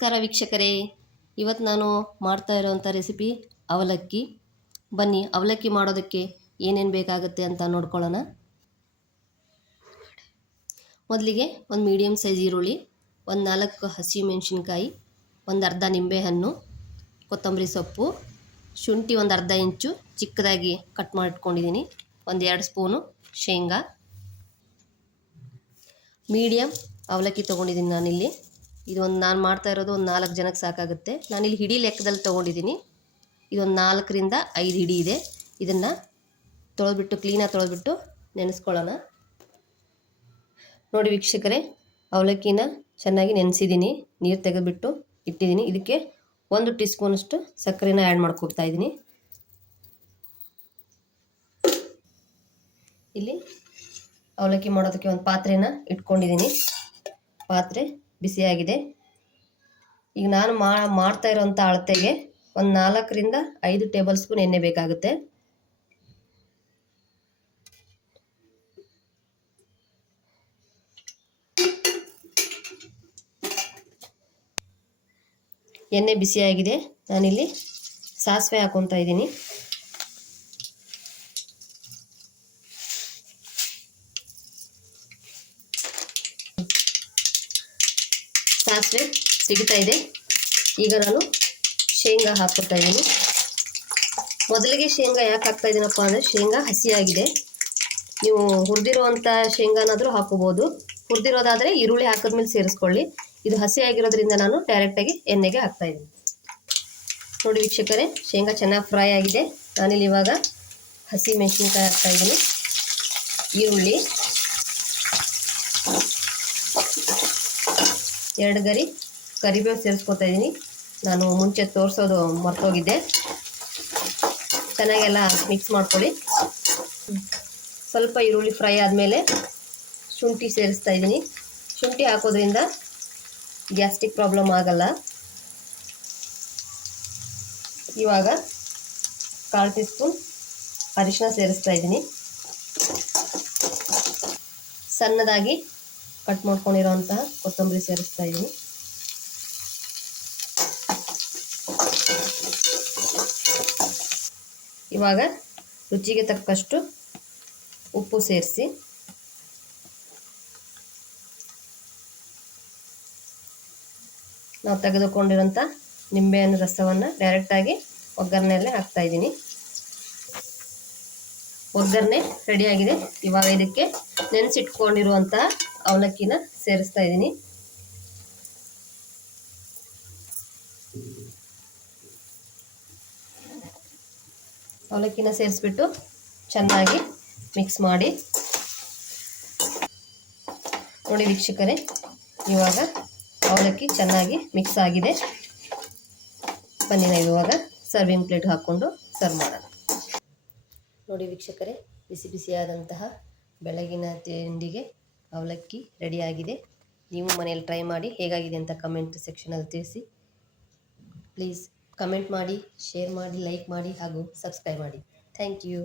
ನಮಸ್ಕಾರ ವೀಕ್ಷಕರೇ, ಇವತ್ತು ನಾನು ಮಾಡ್ತಾ ಇರೋವಂಥ ರೆಸಿಪಿ ಅವಲಕ್ಕಿ. ಬನ್ನಿ ಅವಲಕ್ಕಿ ಮಾಡೋದಕ್ಕೆ ಏನೇನು ಬೇಕಾಗುತ್ತೆ ಅಂತ ನೋಡ್ಕೊಳ್ಳೋಣ. ಮೊದಲಿಗೆ ಒಂದು ಮೀಡಿಯಮ್ ಸೈಜ್ ಈರುಳ್ಳಿ, ಒಂದು 4 ಹಸಿ ಮೆಣಸಿನ್ಕಾಯಿ, ಒಂದು ಅರ್ಧ ನಿಂಬೆಹಣ್ಣು, ಕೊತ್ತಂಬರಿ ಸೊಪ್ಪು, ಶುಂಠಿ ಒಂದು ಅರ್ಧ ಇಂಚು ಚಿಕ್ಕದಾಗಿ ಕಟ್ ಮಾಡಿಟ್ಕೊಂಡಿದ್ದೀನಿ, ಒಂದು 2 ಸ್ಪೂನು ಶೇಂಗಾ. ಮೀಡಿಯಮ್ ಅವಲಕ್ಕಿ ತೊಗೊಂಡಿದ್ದೀನಿ ನಾನಿಲ್ಲಿ. ನಾನು ಮಾಡ್ತಾ ಇರೋದು ಒಂದು 4 ಜನಕ್ಕೆ ಸಾಕಾಗುತ್ತೆ. ನಾನಿಲ್ಲಿ ಹಿಡಿ ಲೆಕ್ಕದಲ್ಲಿ ತೊಗೊಂಡಿದ್ದೀನಿ. ಇದೊಂದು 4ರಿಂದ 5 ಹಿಡಿ ಇದೆ. ಇದನ್ನು ಕ್ಲೀನಾಗಿ ತೊಳೆದ್ಬಿಟ್ಟು ನೆನೆಸ್ಕೊಳ್ಳೋಣ. ನೋಡಿ ವೀಕ್ಷಕರೇ, ಅವಲಕ್ಕಿನ ಚೆನ್ನಾಗಿ ನೆನೆಸಿದ್ದೀನಿ, ನೀರು ತೆಗೆದುಬಿಟ್ಟು ಇಟ್ಟಿದ್ದೀನಿ. ಇದಕ್ಕೆ 1 ಟೀ ಸ್ಪೂನಷ್ಟು ಸಕ್ಕರೆನ ಆ್ಯಡ್ ಮಾಡ್ಕೊಳ್ತಾ ಇದ್ದೀನಿ. ಇಲ್ಲಿ ಅವಲಕ್ಕಿ ಮಾಡೋದಕ್ಕೆ ಒಂದು ಪಾತ್ರೆನ ಇಟ್ಕೊಂಡಿದ್ದೀನಿ. ಪಾತ್ರೆ ಬಿಸಿಯಾಗಿದೆ. ಈಗ ನಾನು ಮಾಡ್ತಾ ಇರೋವಂಥ ಅಳತೆಗೆ ಒಂದು 4ರಿಂದ 5 ಟೇಬಲ್ ಸ್ಪೂನ್ ಎಣ್ಣೆ ಬೇಕಾಗುತ್ತೆ. ಎಣ್ಣೆ ಬಿಸಿಯಾಗಿದೆ. ನಾನಿಲ್ಲಿ ಸಾಸಿವೆ ಹಾಕೊತಾ ಇದ್ದೀನಿ. ಸಾಸಿವೆ ಸಿಗ್ತಾ ಇದೆ. ಈಗ ನಾನು ಶೇಂಗಾ ಹಾಕ್ಕೊತಾ ಇದ್ದೀನಿ. ಮೊದಲಿಗೆ ಶೇಂಗಾ ಯಾಕೆ ಹಾಕ್ತಾ ಇದ್ದೀನಪ್ಪ ಅಂದರೆ, ಶೇಂಗಾ ಹಸಿಯಾಗಿದೆ. ನೀವು ಹುರಿದಿರುವಂಥ ಶೇಂಗಾನಾದರೂ ಹಾಕೋಬೋದು. ಹುರಿದಿರೋದಾದರೆ ಈರುಳ್ಳಿ ಹಾಕಿದ್ಮೇಲೆ ಸೇರಿಸ್ಕೊಳ್ಳಿ. ಇದು ಹಸಿಯಾಗಿರೋದ್ರಿಂದ ನಾನು ಡೈರೆಕ್ಟಾಗಿ ಎಣ್ಣೆಗೆ ಹಾಕ್ತಾ ಇದ್ದೀನಿ. ನೋಡಿ ವೀಕ್ಷಕರೇ, ಶೇಂಗಾ ಚೆನ್ನಾಗಿ ಫ್ರೈ ಆಗಿದೆ. ನಾನಿಲ್ಲಿ ಇವಾಗ ಹಸಿ ಮೆಣಸಿನ್ಕಾಯಿ ಹಾಕ್ತಾ ಇದ್ದೀನಿ, ಈರುಳ್ಳಿ, 2 ಗರಿ ಕರಿಬೇವು ಸೇರಿಸ್ಕೊತಾ ಇದ್ದೀನಿ. ನಾನು ಮುಂಚೆ ತೋರಿಸೋದು ಮರ್ತೋಗಿದ್ದೆ. ಚೆನ್ನಾಗೆಲ್ಲ ಮಿಕ್ಸ್ ಮಾಡ್ಕೊಳ್ಳಿ. ಸ್ವಲ್ಪ ಈರುಳ್ಳಿ ಫ್ರೈ ಆದಮೇಲೆ ಶುಂಠಿ ಸೇರಿಸ್ತಾ ಇದ್ದೀನಿ. ಶುಂಠಿ ಹಾಕೋದ್ರಿಂದ ಗ್ಯಾಸ್ಟ್ರಿಕ್ ಪ್ರಾಬ್ಲಮ್ ಆಗಲ್ಲ. ಇವಾಗ 1/4 ಟೀ ಸ್ಪೂನ್ ಅರಿಶಿನ ಸೇರಿಸ್ತಾ ಇದ್ದೀನಿ. ಸಣ್ಣದಾಗಿ ಕಟ್ ಮಾಡ್ಕೊಂಡಿರೋಂತಹ ಕೊತ್ತಂಬರಿ ಸೇರಿಸ್ತಾ ಇದ್ದೀನಿ. ಇವಾಗ ರುಚಿಗೆ ತಕ್ಕಷ್ಟು ಉಪ್ಪು ಸೇರಿಸಿ ನಾವು ತೆಗೆದುಕೊಂಡಿರೋಂಥ ನಿಂಬೆಹಣ್ಣು ರಸವನ್ನು ಡೈರೆಕ್ಟಾಗಿ ಒಗ್ಗರಣೆಯಲ್ಲೇ ಹಾಕ್ತಾ ಇದ್ದೀನಿ. ಒಗ್ಗರಣೆ ರೆಡಿಯಾಗಿದೆ. ಇವಾಗ ಇದಕ್ಕೆ ನೆನೆಸಿಟ್ಕೊಂಡಿರುವಂಥ ಅವಲಕ್ಕಿನ ಸೇರಿಸ್ತಾ ಇದ್ದೀನಿ. ಅವಲಕ್ಕಿನ ಸೇರಿಸ್ಬಿಟ್ಟು ಚೆನ್ನಾಗಿ ಮಿಕ್ಸ್ ಮಾಡಿ. ನೋಡಿ ವೀಕ್ಷಕರೇ, ಇವಾಗ ಅವಲಕ್ಕಿ ಚೆನ್ನಾಗಿ ಮಿಕ್ಸ್ ಆಗಿದೆ. ಬನ್ನಿ ನಾವು ಇವಾಗ ಸರ್ವಿಂಗ್ ಪ್ಲೇಟ್ ಹಾಕ್ಕೊಂಡು ಸರ್ವ್ ಮಾಡೋಣ. ನೋಡಿ ವೀಕ್ಷಕರೇ, ಬಿಸಿ ಬಿಸಿಯಾದಂತಹ ಬೆಳಗಿನ ತಿಂಡಿಗೆ ಅವಲಕ್ಕಿ ರೆಡಿಯಾಗಿದೆ. ನೀವು ಮನೆಯಲ್ಲಿ ಟ್ರೈ ಮಾಡಿ ಹೇಗಾಗಿದೆ ಅಂತ ಕಮೆಂಟ್ ಸೆಕ್ಷನಲ್ಲಿ ತಿಳಿಸಿ. ಪ್ಲೀಸ್ ಕಮೆಂಟ್ ಮಾಡಿ, ಶೇರ್ ಮಾಡಿ, ಲೈಕ್ ಮಾಡಿ ಹಾಗೂ ಸಬ್ಸ್ಕ್ರೈಬ್ ಮಾಡಿ. Thank you.